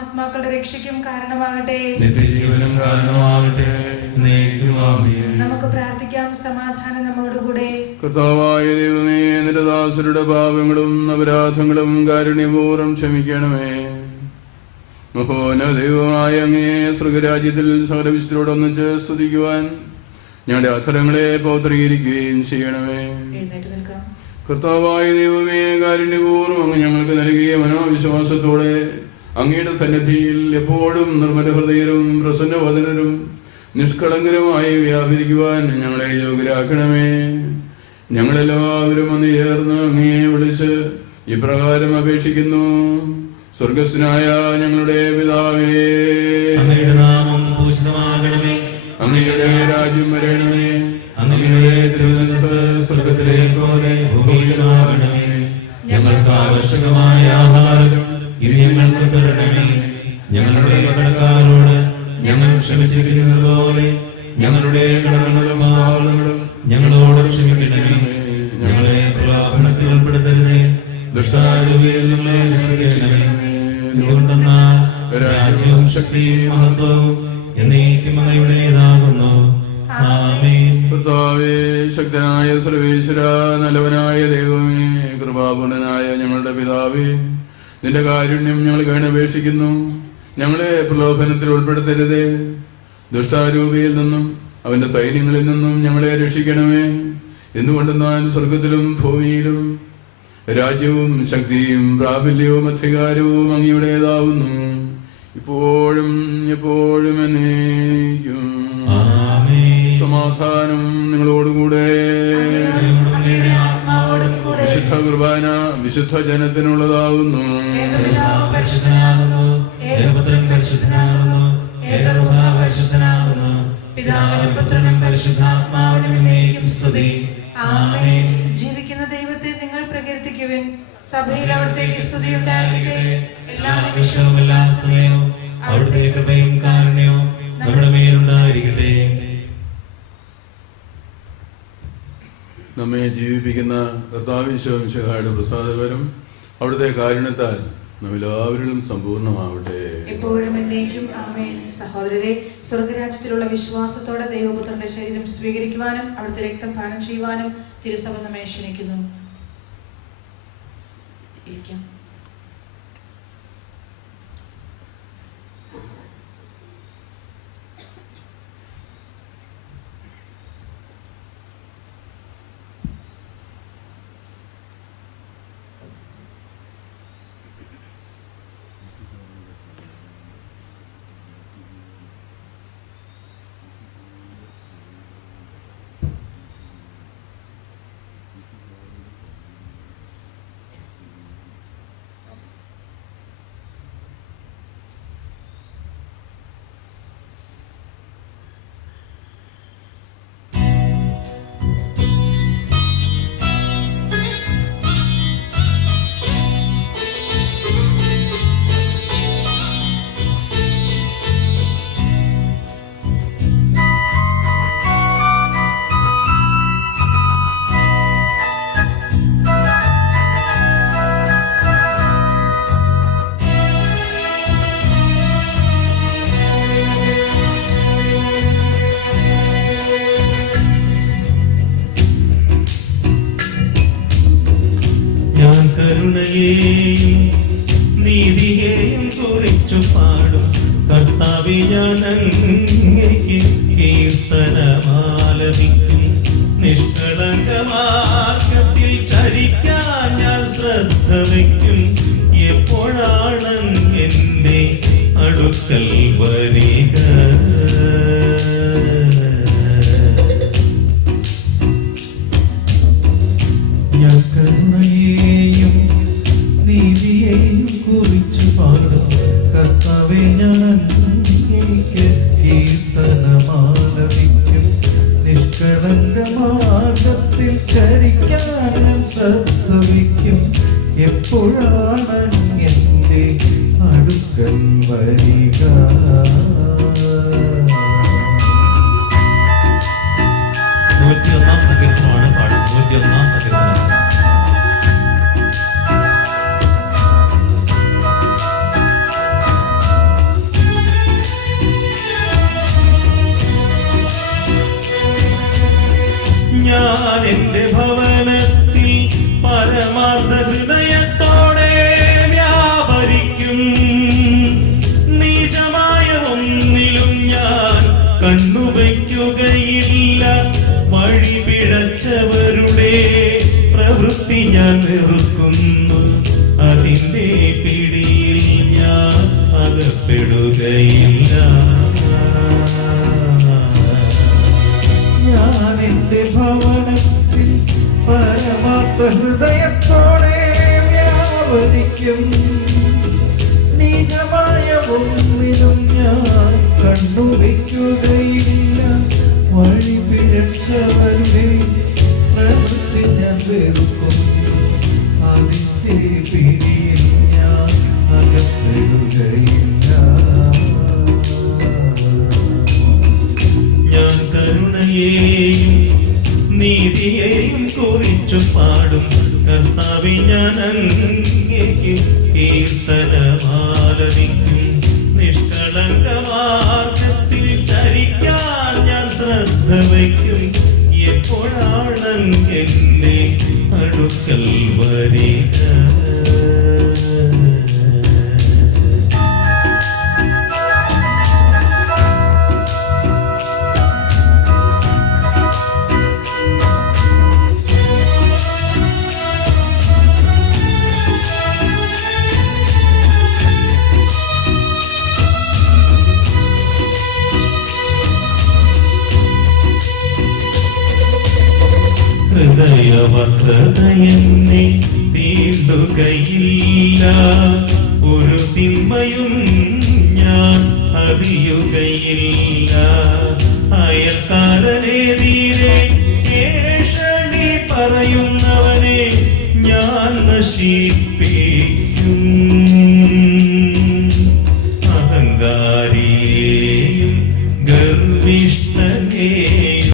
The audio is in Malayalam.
ആത്മാക്കളുടെ രക്ഷയ്ക്കും കാരണമാകട്ടെ. നിത്യജീവനും കാരണമാകട്ടെ. നമുക്ക് പ്രാർത്ഥിക്കാം. സമാധാനം നമ്മോടുകൂടെ. കർത്താവായ ദൈവമേ, നിന്റെ ദാസരുടെ പാപങ്ങളും അപരാധങ്ങളും കാരുണ്യപൂർവ്വം ക്ഷമിക്കണമേ. മഹോന്നതമായ അങ്ങേ സ്വർഗരാജ്യത്തിൽ സകല വിശുദ്ധരോടൊന്നിച്ച് സ്തുതിക്കുവാൻ ഞങ്ങളുടെ അധരങ്ങളെ പൗത്രീകരിക്കുകയും ചെയ്യണമേ. കർത്താവായ ദൈവമേ, കാരുണ്യപൂർവ്വം അങ്ങ് ഞങ്ങൾക്ക് നൽകിയ മനോവിശ്വാസത്തോടെ അങ്ങയുടെ സന്നിധിയിൽ എപ്പോഴും നിർമ്മല ഹൃദയരും പ്രസന്നവദനരും നിഷ്കളങ്കരമായി വ്യാപരിക്കുവാൻ ഞങ്ങളെ യോഗ്യരാക്കണമേ. ഞങ്ങളെല്ലാവരും ഒന്ന് ചേർന്ന് അങ്ങയെ വിളിച്ച് ഇപ്രകാരം അപേക്ഷിക്കുന്നു. സ്വർഗസ്ഥനായ ഞങ്ങളുടെ പിതാവേ, അങ്ങയുടെ നാമം പൂജിതമാകണമേ. അങ്ങയുടെ രാജ്യം വരണമേ. അങ്ങയുടെ തിരുമനസ്സ് സ്വർഗത്തിലെ പോലെ ഭൂമിയിലുമാകണമേ. ഞങ്ങൾക്ക് ആവശ്യമായ ആഹാരം ഇനി ഞങ്ങൾക്ക് തരണമേ. ഞങ്ങളുടെ കടക്കാരോട് ഞങ്ങൾ ക്ഷമിച്ചിരിക്കുന്നത് പോലെ ഞങ്ങളുടെ കടങ്ങളും പാപങ്ങളും ഞങ്ങളോട് ക്ഷമിക്കണമേ. ഞങ്ങളെ പ്രലോഭനത്തിൽ ഉൾപ്പെടുത്തരുതേ, ദുഷ്ടാരൂപിയിൽ നിന്ന് ഞങ്ങളെ രക്ഷിക്കണമേ. എന്തുകൊണ്ടെന്നാൽ രാജ്യവും ശക്തിയും മഹത്വവും എന്നേക്കും അങ്ങയുടേതാകുന്നു. ആമേൻ. കർത്താവേ, ശക്തനായ സർവേശ്വര, നല്ലവനായ ദൈവമേ, കൃപാപൂർണനായ ഞങ്ങളുടെ പിതാവേ, നിന്റെ കാരുണ്യം ഞങ്ങൾ കേണപേക്ഷിക്കുന്നു. ഞങ്ങളെ പ്രലോഭനത്തിൽ ഉൾപ്പെടുത്തരുതേ, ദുഷ്ടാരൂപിയിൽ നിന്നും അവന്റെ സൈന്യങ്ങളിൽ നിന്നും ഞങ്ങളെ രക്ഷിക്കണമേ. എന്തുകൊണ്ടെന്നാൽ സ്വർഗത്തിലും ഭൂമിയിലും രാജ്യവും ശക്തിയും പ്രാബല്യവും അധികാരവും അങ്ങയുടേതാവുന്നു, ഇപ്പോഴും എപ്പോഴും എന്നേക്കും. സമാധാനം നിങ്ങളോടുകൂടെ. വിശുദ്ധ കുർബാന വിശുദ്ധ ജനത്തിനുള്ളതാവുന്നു. ജീവിക്കുന്ന ദൈവത്തെ നിങ്ങൾ പ്രകീർത്തിക്കുവിൻ. സഭയിൽ അവിടുത്തേക്ക് സ്തുതി ഉണ്ടായിരിക്കട്ടെ. എല്ലാ നിമിഷവും എല്ലാ സമയവും അവിടുത്തെ കൃപയും കാരുണ്യവും നമ്മുടെ മേലുണ്ടായിരിക്കട്ടെ. നമ്മെ ജീവിപ്പിക്കുന്ന കർത്താവ് ഈശോമിശിഹായുടെ പ്രസാദപരം അവിടുത്തെ കാരുണ്യത്താൽ നമ്മെല്ലാവരിലും സമ്പൂർണ്ണമാവട്ടെ. എപ്പോഴും എന്നേക്കും. ആമേൻ. സഹോദരരെ, സ്വർഗരാജ്യത്തിലുള്ള വിശ്വാസത്തോടെ ദൈവപുത്രന്റെ ശരീരം സ്വീകരിക്കുവാനും അവിടുത്തെ രക്തം പാനം ചെയ്യുവാനും തിരുസഭ നമ്മെ ക്ഷണിക്കുന്നു. ഇരിക്കാം. കരുണയെയും നീതിയെയും കുറിച്ചു പാടും കർത്താവേ, ഞാൻ അങ്ങേക്ക് കീർത്തനമാലപിക്കും. നിഷ്കളങ്ക മാർഗത്തിൽ ചരിക്കാൻ ഞാൻ ശ്രദ്ധ വയ്ക്കും. എപ്പോഴാണ് എന്റെ അടുക്കൽ വരിക? ഞാൻ കരുണയെയും നീതിയെയും കുറിച്ചു പാടും കർത്താവേ, ഞാൻ അങ്ങേക്ക് കീർത്തനമാലപിക്കും. നിഷ്കളങ്ക മാർഗത്തിൽ ചരിക്കാൻ ഞാൻ ശ്രദ്ധ വയ്ക്കും. എപ്പോഴാണ് എന്റെ അടുക്കൽ വരിക? 101 സങ്കീർത്തനമാണ് പാടുന്നത്. 101 സങ്കീർത്തനം. അകപ്പെടുകയില്ല. ഞാൻ എന്റെ ഭവനത്തിൽ പരമാർത്ഥ ഹൃദയത്തോടെ വ്യാപരിക്കും. നിജമായ ഒന്നിനും ഞാൻ കണ്ണുവയ്ക്കുകയില്ല. വഴി പിഴച്ചവരുടെ പ്രവൃത്തി ഞാൻ വെറുക്കും. അതിന്റെ പിടിയിൽ ഞാൻ അകപ്പെടുകയില്ല. ഞാൻ കരുണയെയും നീതിയെയും കുറിച്ചു പാടും. കർത്താവേ, ഞാൻ അങ്ങേക്ക് കീർത്തനമാലപിക്കും. നിഷ്കളങ്ക മാർഗത്തിൽ ചരിക്കാൻ ഞാൻ ശ്രദ്ധ വയ്ക്കും. എപ്പോഴാണ് എന്റെ അടുക്കൽ വരിക? ഹൃദയവക്രതയെന്നെ തീണ്ടുകയില്ല. ഒരു തിന്മയും ഞാൻ അറിയുകയില്ല. അയൽക്കാരനെതിരെ ഏഷണി പറയുന്നവനെ ഞാൻ നശിപ്പിക്കും.